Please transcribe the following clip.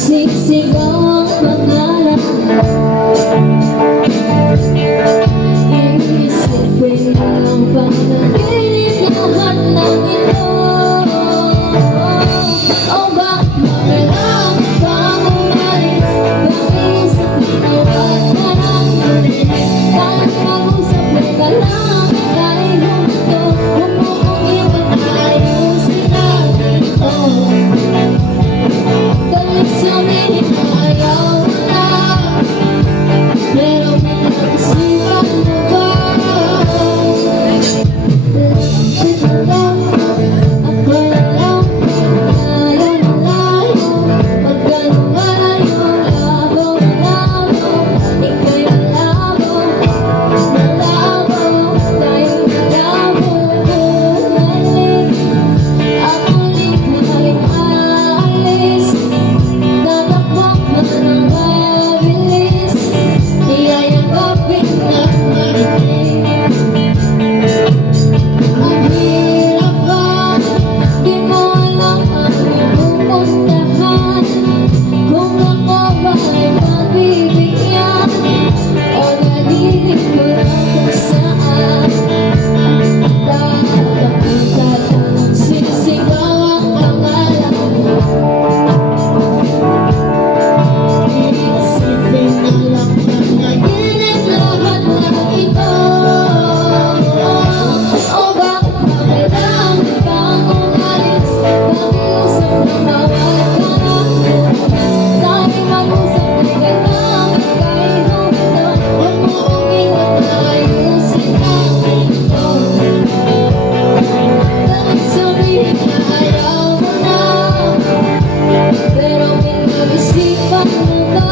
Nagsisigaw ang pangalan Iisipin mo lang panaginip lahat ng ito O bakit kailangan pang umalis Pag-iisip mo na wag ka nang malinis Kahit mag-usap ay kailangan kahit huminto Huwag mo kong iwan ayusin natin ito Dahil sabihin mo ayaw mo na Pero pinag-isipan mo ba Lapit na lang Ako na lang Layo na layo Magkano malayo Labo na labo Ika'y malabo Malabo Tayo malabo Bumalik Ako lingkaling aalis Tatakbang ka ng mabilis Iyayagapin ng marinig Ang hirap ba? Di mo alam ang pupuntahan Kung ako ba ay mabibigyan O nalilig ko lang kung saan Tatapunta lang sisigaw ang pangalan Iisipin na lang panaginip lahat ng ito O bakit kailangan pang umalis Pag-iusap na mawag ka ng lunas Dahil mag-usap ay kailangan kahit huminto Huwag mo kong iwan na ayusin natin ito Dahil sabihin na ayaw mo na Pero pinag-isipan mo ba